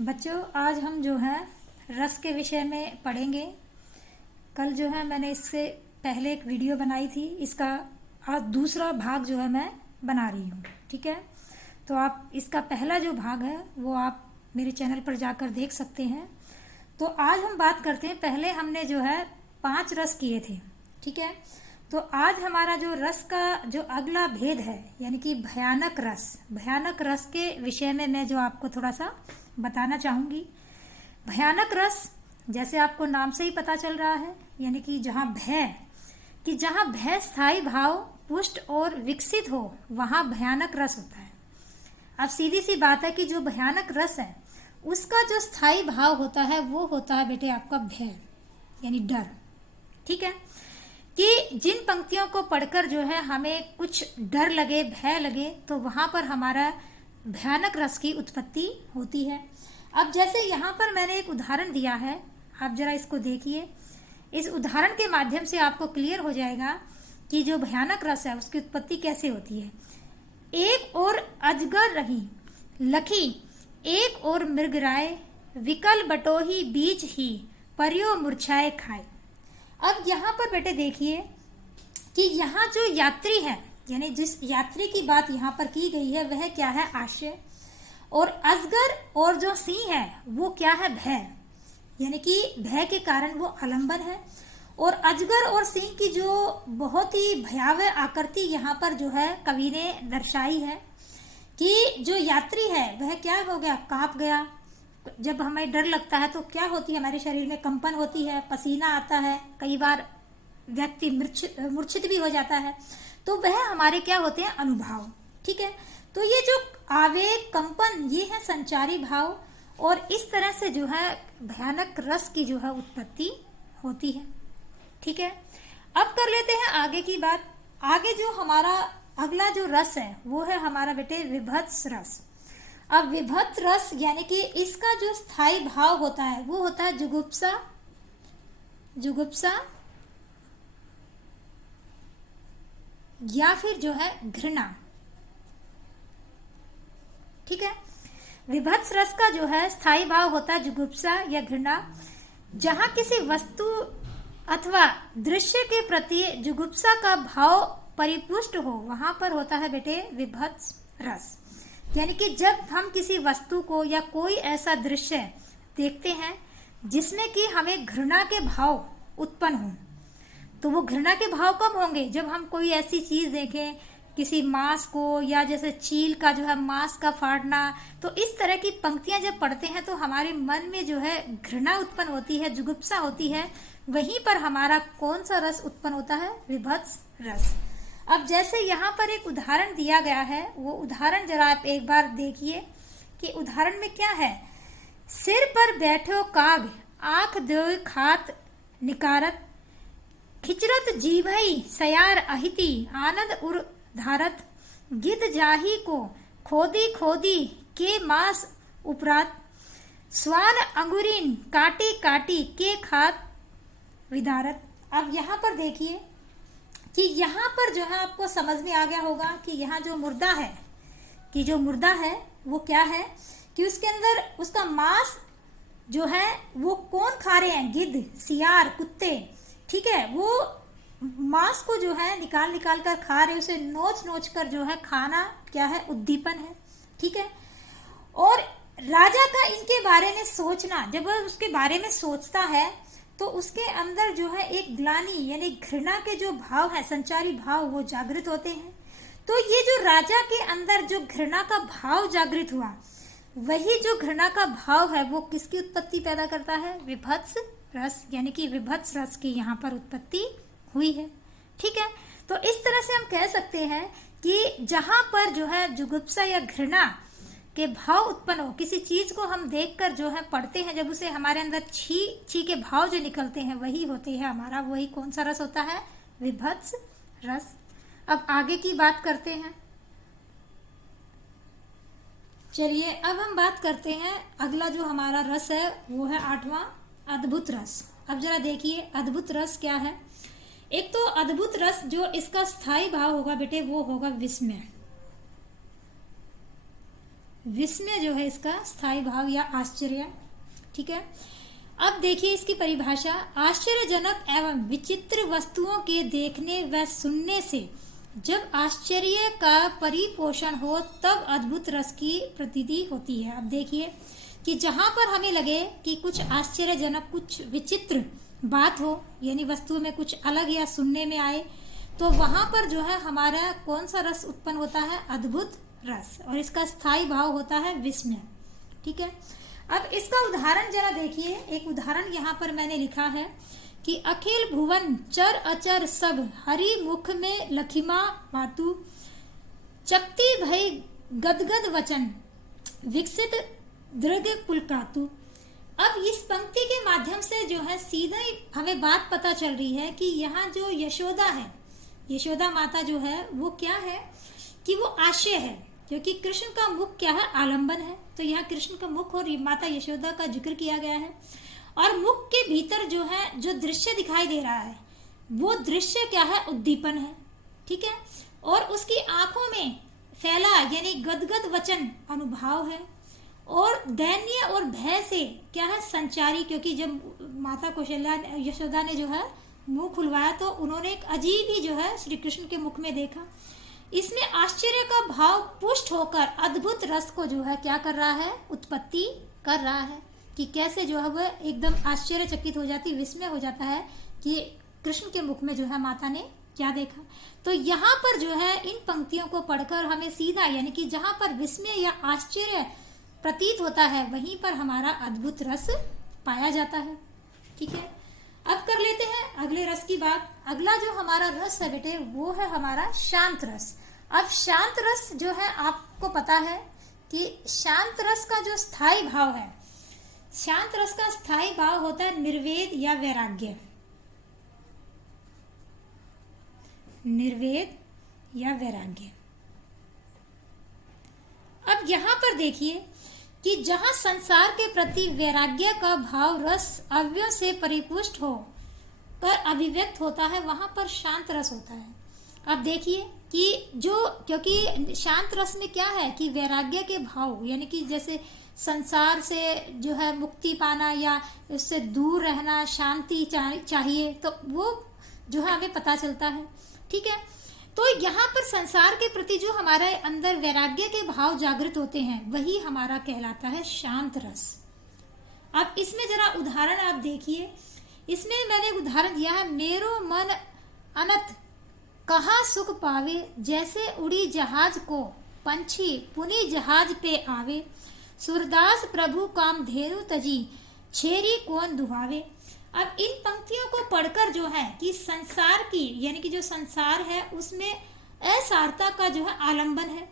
बच्चों, आज हम जो है रस के विषय में पढ़ेंगे। कल जो है मैंने इससे पहले एक वीडियो बनाई थी, इसका आज दूसरा भाग जो है मैं बना रही हूँ। ठीक है, तो आप इसका पहला जो भाग है वो आप मेरे चैनल पर जाकर देख सकते हैं। तो आज हम बात करते हैं, पहले हमने जो है 5 रस किए थे। ठीक है, तो आज हमारा जो रस का जो अगला भेद है यानी कि भयानक रस के विषय में मैं जो आपको थोड़ा सा बताना चाहूंगी। भयानक रस, जैसे आपको नाम से ही पता चल रहा है, यानी कि जहाँ भय स्थायी भाव पुष्ट और विकसित हो वहां भयानक रस होता है। अब सीधी सी बात है कि जो भयानक रस है उसका जो स्थायी भाव होता है वो होता है बेटे आपका भय यानी डर। ठीक है, कि जिन पंक्तियों को पढ़कर जो है हमें कुछ डर लगे, भय लगे, तो वहां पर हमारा भयानक रस की उत्पत्ति होती है। अब जैसे यहाँ पर मैंने एक उदाहरण दिया है, आप जरा इसको देखिए। इस उदाहरण के माध्यम से आपको क्लियर हो जाएगा कि जो भयानक रस है उसकी उत्पत्ति कैसे होती है। एक और अजगर रही लखी, एक और मृगराय, विकल बटोही बीच ही, परियो मुरझाए खाए। अब यहाँ पर बेटे देखिए कि यहाँ जो यात्री है, यानी जिस यात्री की बात यहाँ पर की गई है वह क्या है, आश्रय। और अजगर और जो सिंह है वो क्या है, भय, यानी कि भय के कारण वो आलंबन है। और अजगर और सिंह की जो बहुत ही भयावह आकृति यहाँ पर जो है कवि ने दर्शाई है कि जो यात्री है वह क्या हो गया, कांप गया। जब हमें डर लगता है तो क्या होती है, हमारे शरीर में कंपन होती है, पसीना आता है, कई बार व्यक्ति मूर्छित भी हो जाता है। तो वह हमारे क्या होते हैं, अनुभव। ठीक है, तो ये जो आवेग, कंपन, ये है संचारी भाव। और इस तरह से जो है भयानक रस की जो है उत्पत्ति होती है। ठीक है, अब कर लेते हैं आगे की बात। आगे जो हमारा अगला जो रस है वो है हमारा बेटे विभत्स रस। अब विभत्स रस यानी कि इसका जो स्थायी भाव होता है वो होता है जुगुप्सा या फिर जो है घृणा। ठीक है, विभत्स रस का जो है स्थायी भाव होता है जुगुप्सा या घृणा। जहां किसी वस्तु अथवा दृश्य के प्रति जुगुप्सा का भाव परिपुष्ट हो वहां पर होता है बेटे विभत्स रस। यानी कि जब हम किसी वस्तु को या कोई ऐसा दृश्य देखते हैं जिसमें कि हमें घृणा के भाव उत्पन्न हो, तो वो घृणा के भाव कब होंगे, जब हम कोई ऐसी चीज देखें, किसी मांस को, या जैसे चील का जो है मांस का फाड़ना। तो इस तरह की पंक्तियां जब पढ़ते हैं तो हमारे मन में जो है घृणा उत्पन्न होती है, जुगुप्सा होती है। वहीं पर हमारा कौन सा रस उत्पन्न होता है, विभत्स रस। अब जैसे यहाँ पर एक उदाहरण दिया गया है, वो उदाहरण जरा आप एक बार देखिए कि उदाहरण में क्या है। सिर पर बैठो काग, आंख दो खात निकारत, खिचरत जीभई सयार अहिति, आनंद उर धारत, गिद जाही को खोदी खोदी के मास उपरात, स्वान अंगुरीन काटी काटी के खात विदारत। अब यहाँ पर देखिए कि यहाँ पर जो है आपको समझ में आ गया होगा कि यहाँ जो मुर्दा है वो क्या है कि उसके अंदर उसका मांस जो है वो कौन खा रहे हैं, गिद्ध, सियार, कुत्ते। ठीक है, वो मांस को जो है निकाल कर खा रहे, उसे नोच कर जो है खाना क्या है, उद्दीपन है। ठीक है, और राजा का इनके बारे में सोचना, जब वह उसके बारे में सोचता है तो उसके अंदर जो है एक ग्लानि यानी घृणा के जो भाव है, संचारी भाव, वो जागृत होते हैं। तो ये जो राजा के अंदर जो घृणा का भाव जागृत हुआ, वही जो घृणा का भाव है वो किसकी उत्पत्ति पैदा करता है, विभत्स रस, यानी कि विभत्स रस की यहाँ पर उत्पत्ति हुई है। ठीक है, तो इस तरह से हम कह सकते हैं कि जहां पर जो है जुगुप्सा या घृणा के भाव उत्पन्न हो, किसी चीज को हम देखकर जो है पढ़ते हैं, जब उसे हमारे अंदर छी के भाव जो निकलते हैं वही होते हैं हमारा, वही कौन सा रस होता है, विभत्स रस। अब आगे की बात करते हैं। चलिए अब हम बात करते हैं, अगला जो हमारा रस है वो है 8वां अद्भुत रस। अब जरा देखिए अद्भुत रस क्या है। एक तो अद्भुत रस जो इसका स्थायी भाव होगा बेटे वो होगा विस्मय। विस्मय जो है इसका स्थायी भाव या आश्चर्य। ठीक है, अब देखिए इसकी परिभाषा। आश्चर्यजनक एवं विचित्र वस्तुओं के देखने व सुनने से जब आश्चर्य का परिपोषण हो तब अद्भुत रस की प्रतीति होती है। अब देखिए कि जहां पर हमें लगे कि कुछ आश्चर्यजनक, कुछ विचित्र बात हो, यानी वस्तु में कुछ अलग या सुनने में आए, तो वहां पर जो है हमारा कौन सा रस उत्पन्न होता है? अद्भुत रस, और इसका स्थायी भाव होता है विस्मय। ठीक है, अब इसका उदाहरण जरा देखिए। एक उदाहरण यहाँ पर मैंने लिखा है कि अखिल भुवन चर अचर सब हरि मुख में लखिमा मातु, चक्ति भई गदगद वचन विकसित दृढ़ पुलकातु। अब इस पंक्ति के माध्यम से जो है सीधा ही हमें बात पता चल रही है कि यहाँ जो यशोदा है, यशोदा माता जो है वो क्या है कि वो आशय है, क्योंकि कृष्ण का मुख क्या है? आलंबन है। तो यहाँ कृष्ण का मुख और माता यशोदा का जिक्र किया गया है, और मुख के भीतर जो है जो दृश्य दिखाई दे रहा है वो दृश्य क्या है? उद्दीपन है। ठीक है, और उसकी आंखों में फैला यानी गदगद वचन अनुभाव है, और दैन्य और भय से क्या है? संचारी, क्योंकि जब माता कौशल्या यशोदा ने जो है मुंह खुलवाया तो उन्होंने एक अजीब ही जो है श्री कृष्ण के मुख में देखा। इसमें आश्चर्य का भाव पुष्ट होकर अद्भुत रस को जो है क्या कर रहा है? उत्पत्ति कर रहा है, कि कैसे जो है वह एकदम आश्चर्यचकित हो जाती, विस्मय हो जाता है कि कृष्ण के मुख में जो है माता ने क्या देखा। तो यहाँ पर जो है इन पंक्तियों को पढ़कर हमें सीधा, यानी कि जहाँ पर विस्मय या आश्चर्य प्रतीत होता है वहीं पर हमारा अद्भुत रस पाया जाता है। ठीक है, अब कर लेते हैं अगले रस की बात। अगला जो हमारा रस है बेटे वो है हमारा शांत रस। अब शांत रस जो है आपको पता है कि शांत रस का जो स्थायी भाव है, शांत रस का स्थायी भाव होता है निर्वेद या वैराग्य। निर्वेद या वैराग्य। अब यहां पर देखिए कि जहां संसार के प्रति वैराग्य का भाव रस अव्ययों से परिपुष्ट हो कर अभिव्यक्त होता है वहां पर शांत रस होता है। अब देखिए कि जो, क्योंकि शांत रस में क्या है कि वैराग्य के भाव, यानी कि जैसे संसार से जो है मुक्ति पाना या उससे दूर रहना, शांति चाहिए, तो वो जो है हमें पता चलता है। ठीक है, तो यहाँ पर संसार के प्रति जो हमारे अंदर वैराग्य के भाव जागृत होते हैं वही हमारा कहलाता है शांत रस। अब इसमें जरा उदाहरण आप देखिए। इसमें मैंने उदाहरण दिया है, मेरो मन अनत कहाँ सुख पावे, जैसे उड़ी जहाज को पंछी पुनी जहाज पे आवे, सूरदास प्रभु काम धेनु तजी छेरी कौन दुहावे। अब इन पंक्तियों को पढ़कर जो है कि संसार की, यानी कि जो संसार है उसमें असारता का जो है आलंबन है,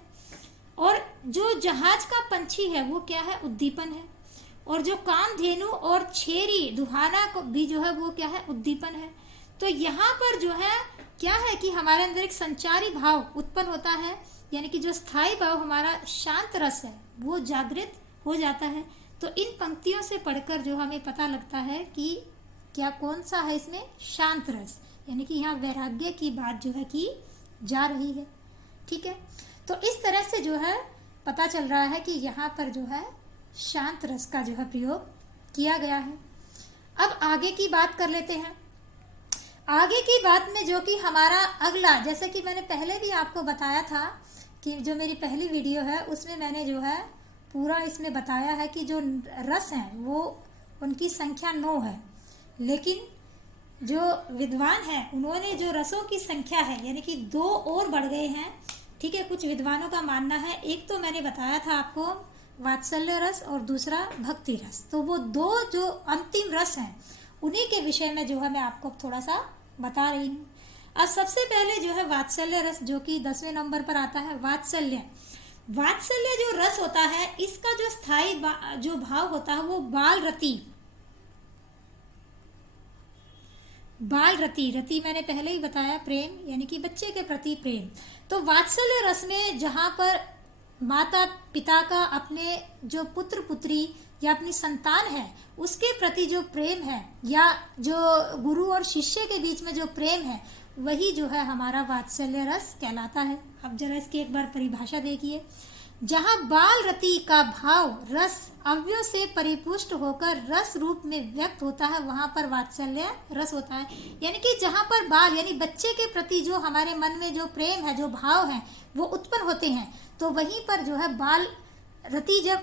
और जो जहाज का पंछी है वो क्या है? उद्दीपन है, और जो कामधेनु और छेरी दुहाना को भी जो है वो क्या है? उद्दीपन है। तो यहाँ पर जो है क्या है कि हमारे अंदर एक संचारी भाव उत्पन्न होता है, यानी कि जो स्थायी भाव हमारा शांत रस है वो जागृत हो जाता है। तो इन पंक्तियों से पढ़कर जो हमें पता लगता है कि क्या कौन सा है इसमें? शांत रस, यानी कि यहाँ वैराग्य की बात जो है की जा रही है। ठीक है, तो इस तरह से जो है पता चल रहा है कि यहाँ पर जो है शांत रस का जो है प्रयोग किया गया है। अब आगे की बात कर लेते हैं। आगे की बात में जो कि हमारा अगला, जैसे कि मैंने पहले भी आपको बताया था कि जो मेरी पहली वीडियो है उसमें मैंने जो है पूरा इसमें बताया है कि जो रस हैं वो उनकी संख्या 9 है, लेकिन जो विद्वान हैं उन्होंने जो रसों की संख्या है यानी कि 2 और बढ़ गए हैं। ठीक है, कुछ विद्वानों का मानना है, एक तो मैंने बताया था आपको वात्सल्य रस और दूसरा भक्ति रस, तो वो 2 जो अंतिम रस हैं उन्हीं के विषय में जो है मैं आपको थोड़ा सा बता रही हूँ। अब सबसे पहले जो है वात्सल्य रस, जो कि 10वें नंबर पर आता है। वात्सल्य जो रस होता है इसका जो स्थायी जो भाव होता है वो बाल रति मैंने पहले ही बताया, प्रेम यानी कि बच्चे के प्रति प्रेम। तो वात्सल्य रस में जहाँ पर माता पिता का अपने जो पुत्र पुत्री या अपनी संतान है उसके प्रति जो प्रेम है, या जो गुरु और शिष्य के बीच में जो प्रेम है, वही जो है हमारा वात्सल्य रस कहलाता है। अब जरा इसकी एक बार परिभाषा देखिए। जहाँ बाल रति का भाव रस अव्यय से परिपुष्ट होकर रस रूप में व्यक्त होता है, वहां पर वात्सल्य रस होता है। यानी कि जहां पर बाल यानी बच्चे के प्रति जो हमारे मन में जो प्रेम है, जो भाव है, वो उत्पन्न होते हैं, तो वहीं पर जो है बाल रति जब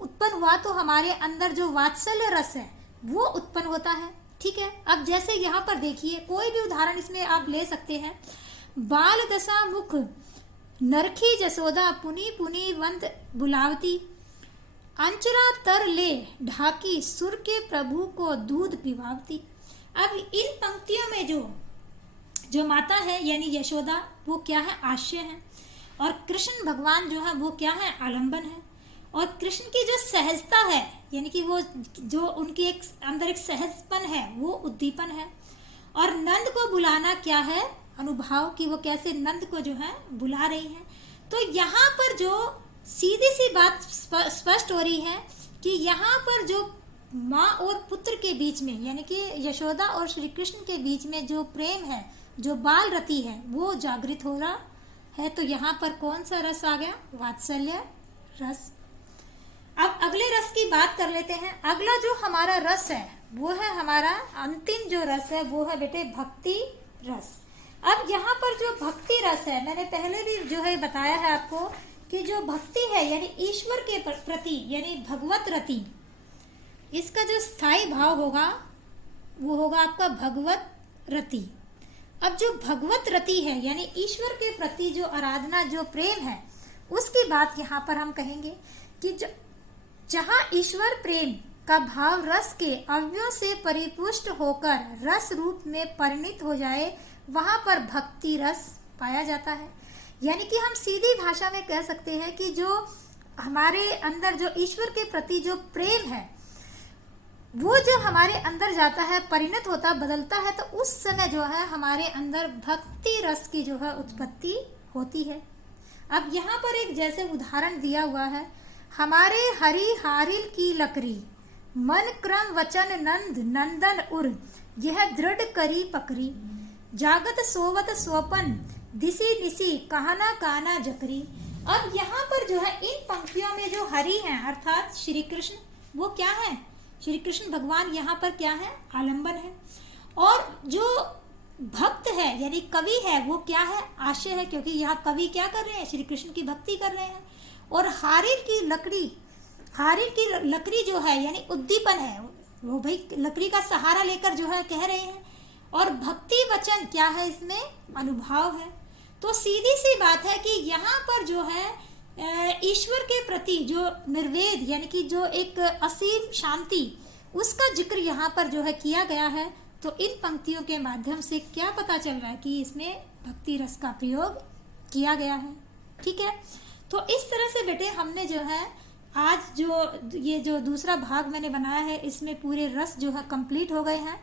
उत्पन्न हुआ तो हमारे अंदर जो वात्सल्य रस है वो उत्पन्न होता है। ठीक है, अब जैसे यहाँ पर देखिए, कोई भी उदाहरण इसमें आप ले सकते हैं। बाल दशा मुख नरखी जसोदा पुनी पुनी वंत बुलावती, अंचरा तर ले ढाकी सुर के प्रभु को दूध पिवावती। अब इन पंक्तियों में जो माता है यानी यशोदा, वो क्या है? आश्य है। और कृष्ण भगवान जो है वो क्या है? आलंबन है। और कृष्ण की जो सहजता है यानी कि वो जो उनकी एक अंदर एक सहजपन है वो उद्दीपन है। और नंद को बुलाना क्या है? अनुभाव, की वो कैसे नंद को जो है बुला रही है। तो यहाँ पर जो सीधी सी बात स्पष्ट हो रही है कि यहाँ पर जो माँ और पुत्र के बीच में यानी कि यशोदा और श्री कृष्ण के बीच में जो प्रेम है, जो बाल रति है, वो जागृत हो रहा है। तो यहाँ पर कौन सा रस आ गया? वात्सल्य रस। अब अगले रस की बात कर लेते हैं। अगला जो हमारा रस है वो है हमारा अंतिम जो रस है वो है बेटे भक्ति रस। अब यहाँ पर जो भक्ति रस है, मैंने पहले भी जो है बताया है आपको कि जो भक्ति है यानी ईश्वर के प्रति यानी भगवत रति, इसका जो स्थायी भाव होगा वो होगा आपका भगवत रति। अब जो भगवत रति है यानी ईश्वर के प्रति जो आराधना, जो प्रेम है, उसकी बात यहाँ पर हम कहेंगे कि जहाँ ईश्वर प्रेम का भाव रस के अव्ययों से परिपुष्ट होकर रस रूप में परिणित हो जाए, वहां पर भक्ति रस पाया जाता है। यानी कि हम सीधी भाषा में कह सकते हैं कि जो हमारे अंदर जो ईश्वर के प्रति जो प्रेम है वो जो हमारे अंदर जाता है, परिणत होता, बदलता है, तो उस समय जो है हमारे अंदर भक्ति रस की जो है उत्पत्ति होती है। अब यहाँ पर एक जैसे उदाहरण दिया हुआ है, हमारे हरि हारिल की लकड़ी मन क्रम वचन नंद नंदन उर, यह दृढ़ करी पकड़ी, जागत सोवत स्वपन दिसी निसी कहना काना जकरी। अब यहाँ पर जो है इन पंक्तियों में जो हरि हैं अर्थात श्री कृष्ण, वो क्या है? श्री कृष्ण भगवान यहाँ पर क्या है? आलंबन है। और जो भक्त है यानी कवि है वो क्या है? आश्य है, क्योंकि यहाँ कवि क्या कर रहे हैं? श्री कृष्ण की भक्ति कर रहे हैं। और हारिर की लकड़ी जो है यानी उद्दीपन है, वो भाई लकड़ी का सहारा लेकर जो है कह रहे हैं। और भक्ति वचन क्या है? इसमें अनुभाव है। तो सीधी सी बात है कि यहाँ पर जो है ईश्वर के प्रति जो निर्वेद यानी कि जो एक असीम शांति, उसका जिक्र यहाँ पर जो है किया गया है। तो इन पंक्तियों के माध्यम से क्या पता चल रहा है कि इसमें भक्ति रस का प्रयोग किया गया है। ठीक है, तो इस तरह से बेटे हमने जो है आज जो ये जो दूसरा भाग मैंने बनाया है, इसमें पूरे रस जो है कंप्लीट हो गए हैं।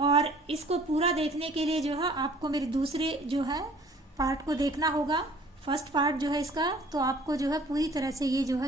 और इसको पूरा देखने के लिए जो है आपको मेरे दूसरे जो है पार्ट को देखना होगा। फर्स्ट पार्ट जो है इसका, तो आपको जो है पूरी तरह से ये जो है